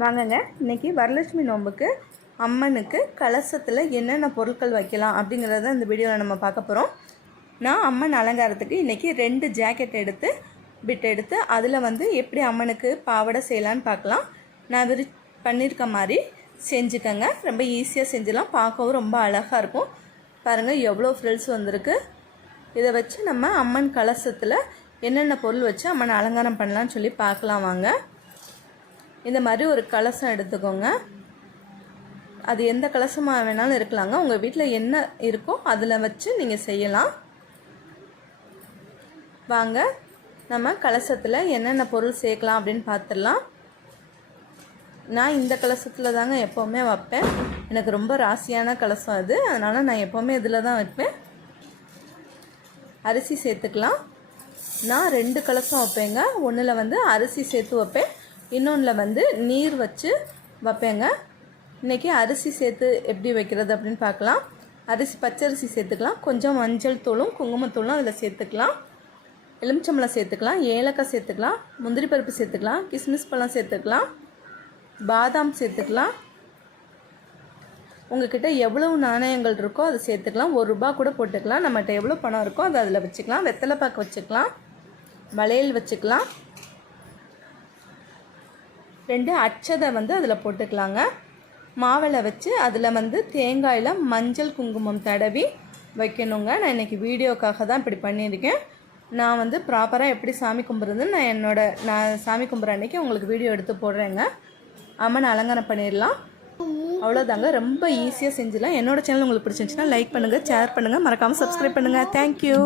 வாங்கங்க, இன்றைக்கி வரலட்சுமி நோம்புக்கு அம்மனுக்கு கலசத்தில் என்னென்ன பொருட்கள் வைக்கலாம் அப்படிங்கிறத இந்த வீடியோவில் நம்ம பார்க்க போகிறோம். நான் அம்மன் அலங்காரத்துக்கு இன்றைக்கி 2 ஜாக்கெட் எடுத்து அதில் எப்படி அம்மனுக்கு பாவாடை செய்யலான்னு பார்க்கலாம். நான் பண்ணியிருக்க மாதிரி செஞ்சுக்கங்க. ரொம்ப ஈஸியாக செஞ்சிடலாம், பார்க்கவும் ரொம்ப அழகாக இருக்கும். பாருங்கள் எவ்வளோ ஃப்ரில்ஸ் வந்திருக்கு. இதை வச்சு நம்ம அம்மன் கலசத்தில் என்னென்ன பொருள் வச்சு அம்மன் அலங்காரம் பண்ணலான்னு சொல்லி பார்க்கலாம் வாங்க. இந்த மாதிரி ஒரு கலசம் எடுத்துக்கோங்க. அது எந்த கலசமாக வேணாலும் இருக்கலாங்க. உங்கள் வீட்டில் என்ன இருக்கோ அதில் வச்சு நீங்கள் செய்யலாம். வாங்க நம்ம கலசத்தில் என்னென்ன பொருள் சேர்க்கலாம் அப்படின்னு பார்த்துடலாம். நான் இந்த கலசத்தில் தாங்க எப்போவுமே வைப்பேன். எனக்கு ரொம்ப ராசியான கலசம் அது, அதனால் நான் எப்போவுமே இதில் தான் வைப்பேன். அரிசி சேர்த்துக்கலாம். நான் 2 கலசம் வைப்பேங்க. ஒன்றில் அரிசி சேர்த்து வைப்பேன், இன்னொன்றில் நீர் வச்சு வைப்பேங்க. இன்றைக்கி அரிசி சேர்த்து எப்படி வைக்கிறது அப்படின்னு பார்க்கலாம். பச்சரிசி சேர்த்துக்கலாம். கொஞ்சம் மஞ்சள் தூளும் குங்குமத்தூளும் அதில் சேர்த்துக்கலாம். எலுமிச்சம்பழம் சேர்த்துக்கலாம். ஏலக்காய் சேர்த்துக்கலாம். முந்திரி பருப்பு சேர்த்துக்கலாம். கிஸ்மிஸ் பழம் சேர்த்துக்கலாம். பாதாம் சேர்த்துக்கலாம். உங்கள்கிட்ட எவ்வளவு நாணயங்கள் இருக்கோ அதை சேர்த்துக்கலாம். 1 ரூபா கூட போட்டுக்கலாம். நம்மகிட்ட எவ்வளோ பணம் இருக்கோ அதை அதில் வச்சுக்கலாம். வெத்தலைப்பாக்கு வச்சுக்கலாம். வளையல் வச்சுக்கலாம். 2 அட்சதை அதில் போட்டுக்கலாங்க. மாவில் வச்சு அதில் தேங்காயில் மஞ்சள் குங்குமம் தடவி வைக்கணுங்க. நான் இன்றைக்கி வீடியோக்காக தான் இப்படி பண்ணியிருக்கேன். நான் ப்ராப்பராக எப்படி சாமி கும்பிட்றதுன்னு நான் சாமி கும்பிட்ற அன்றைக்கி உங்களுக்கு வீடியோ எடுத்து போடுறேங்க. அம்மனை அலங்காரம் பண்ணிடலாம். அவ்வளோதாங்க, ரொம்ப ஈஸியாக செஞ்சிடலாம். என்னோடய சேனல் உங்களுக்கு பிடிச்சிருந்துச்சுன்னா லைக் பண்ணுங்கள், ஷேர் பண்ணுங்கள், மறக்காமல் சப்ஸ்கிரைப் பண்ணுங்கள். தேங்க்யூ.